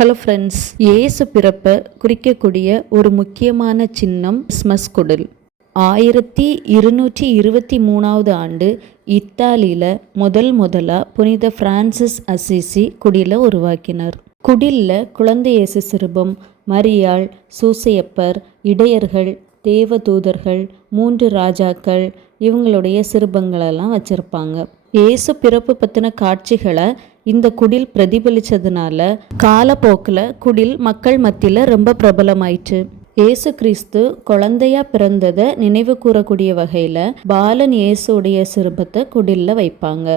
Hello friends இயேசு பிறப்பை குறிக்கக்கூடிய ஒரு முக்கியமான சின்னம் கிறிஸ்மஸ் குடில். ஆயிரத்தி இருநூற்றி இருபத்தி மூணாவது ஆண்டு இத்தாலியில் முதல் முதலாக புனித பிரான்சிஸ் அசிசி குடிலை உருவாக்கினார். குடிலில் குழந்தை இயேசு சிறுபம் மரியாள் சூசையப்பர் இடையர்கள் தேவதூதர்கள் மூன்று ராஜாக்கள் இவங்களுடைய சிறுபங்களெல்லாம் வச்சுருப்பாங்க. இயேசு பிறப்பு பற்றின காட்சிகளை இந்த குடில் பிரதிபலித்ததுனால காலப்போக்கில் குடில் மக்கள் மத்தியில் ரொம்ப பிரபலமாயிற்று. இயேசு கிறிஸ்து குழந்தையா பிறந்ததை நினைவு கூறக்கூடிய வகையில் பாலன் இயேசுடைய சிறுபத்தை குடிலில் வைப்பாங்க.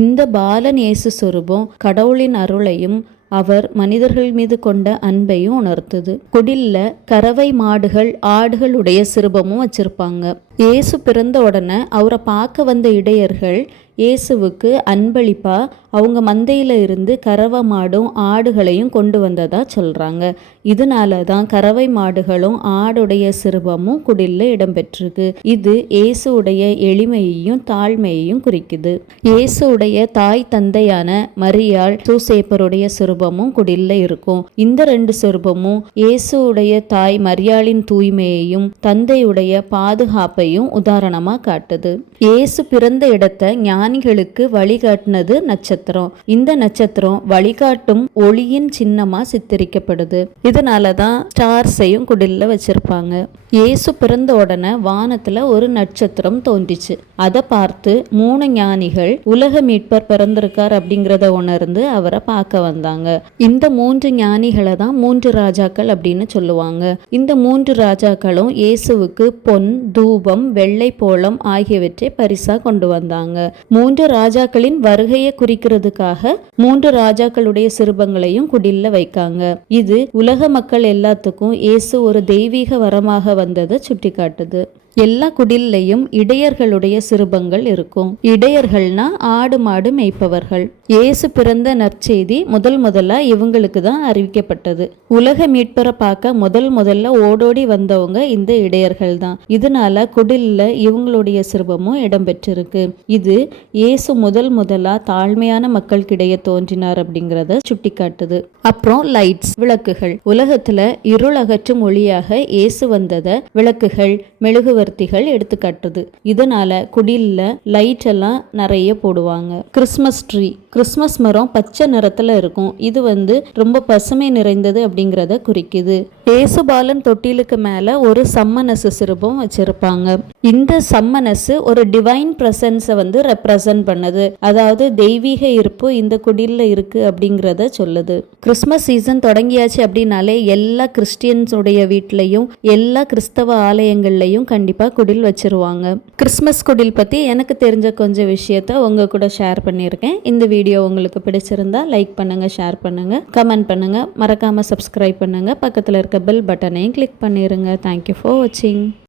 இந்த பாலன் இயேசு சுரூபம் கடவுளின் அருளையும் அவர் மனிதர்கள் மீது கொண்ட அன்பையும் உணர்த்துது. குடில்ல கறவை மாடுகள் ஆடுகளுடைய சிறுபமும் வச்சிருப்பாங்க. இயேசு பிறந்த உடனே அவரை பார்க்க வந்த இடையர்கள் இயேசுவுக்கு அன்பளிப்பா அவங்க மந்தையில் இருந்து கறவை மாடும் ஆடுகளையும் கொண்டு வந்ததாக சொல்கிறாங்க இதனால தான் கறவை மாடுகளும் ஆடுடைய சிறுபமும் குடில்ல இடம்பெற்றிருக்கு. இது இயேசுடைய எளிமையையும் தாழ்மையையும் குறிக்குது. இயேசுடைய தாய் தந்தையான மரியாள் சூசேப்பருடைய சிறுபமும் குடில்ல இருக்கும். இந்த ரெண்டு சிறுபமும் இயேசுடைய தாய் மரியாளின் தூய்மையையும் தந்தையுடைய பாதுகாப்பையும் உதாரணமா காட்டுது. இயேசு பிறந்த இடத்தை ஞானிகளுக்கு வழிகாட்டினது நட்சத்திரம். இந்த நட்சத்திரம் வழிகாட்டும் ஒளியின் சின்னமாக சித்தரிக்கப்படுது. இதனால தான் ஸ்டார்ஸையும் குடில்ல வச்சிருப்பாங்க. இயேசு பிறந்த உடனே வானத்தில் ஒரு நட்சத்திரம் தோன்றிச்சு. அதை பார்த்து மூணு ஞானிகள் உலக மீட்பர் பிறந்திருக்கார் அப்படிங்கிறத உணர்ந்து அவரை பார்க்க வந்தாங்க. இந்த மூன்று ஞானிகளை தான் மூன்று ராஜாக்கள் அப்படின்னு சொல்லுவாங்க. இந்த மூன்று ராஜாக்களும் இயேசுவுக்கு பொன் தூபம் வெள்ளை போளம் ஆகியவற்றை பரிசா கொண்டு வந்தாங்க. மூன்று ராஜாக்களின் வருகையை குறிக்கிறதுக்காக மூன்று ராஜாக்களுடைய சிறுபங்களையும் குடில்ல வைக்காங்க. இது உலக மக்கள் எல்லாத்துக்கும் இயேசு ஒரு தெய்வீக வரமாக வந்ததை சுட்டிக்காட்டுது. எல்லா குடில்லையும் இடையர்களுடைய சிறுபங்கள் இருக்கும். இடையர்கள்னா ஆடு மாடு மேய்ப்பவர்கள். இயேசு பிறந்த நற்செய்தி முதல் முதல்ல இவங்களுக்கு தான் அறிவிக்கப்பட்டது. உலக மீட்பரை பார்க்க முதல் முதல்ல ஓடோடி வந்தவங்க இந்த இடையர்கள் தான். இதனால குடில்ல இவங்களுடைய சிறுபமும் இடம்பெற்றிருக்கு. இது இயேசு முதல் முதலா தாழ்மையான மக்களுக்கிடையே தோன்றினார் அப்படிங்கிறத சுட்டிக்காட்டுது. அப்புறம் லைட்ஸ் விளக்குகள். உலகத்துல இருள் அகற்றும் ஒளியாக இயேசு வந்தத விளக்குகள் மெழுகு மெழுகுவர்த்திகள் எடுத்துக்காட்டுது. இதனால குடில்ல லைட் எல்லாம் நிறைய போடுவாங்க. கிறிஸ்மஸ் ட்ரீ கிறிஸ்மஸ் மரம் பச்சை நிறத்துல இருக்கும். இது வந்து ரொம்ப பசுமை நிறைந்தது அப்படிங்கிறத குறிக்குது. ஏசுபாலன் தொட்டிலுக்கு மேல ஒரு சம்மனசு சிறுபம் வச்சிருப்பாங்க. இந்த சம்மனசு ஒரு டிவைன் பிரசன்ஸை வந்து ரெப்ரசன்ட் பண்ணுது. அதாவது தெய்வீக இருப்பு இந்த குடில்ல இருக்கு அப்படிங்கிறத சொல்லுது. கிறிஸ்மஸ் சீசன் தொடங்கியாச்சு அப்படின்னாலே எல்லா கிறிஸ்டியன்ஸுடைய வீட்லையும் எல்லா கிறிஸ்தவ ஆலயங்கள்லையும் கண்டிப்பாக குடில் வச்சுருவாங்க. கிறிஸ்மஸ் குடில் பற்றி எனக்கு தெரிஞ்ச கொஞ்சம் விஷயத்த உங்கள் கூட ஷேர் பண்ணியிருக்கேன். இந்த வீடியோ உங்களுக்கு பிடிச்சிருந்தா லைக் பண்ணுங்கள் ஷேர் பண்ணுங்கள் கமெண்ட் பண்ணுங்கள் மறக்காமல் சப்ஸ்கிரைப் பண்ணுங்கள் பக்கத்தில் இருக்க பெல் பட்டனையும் கிளிக் பண்ணிடுங்க தேங்க்யூ ஃபார் வாட்சிங்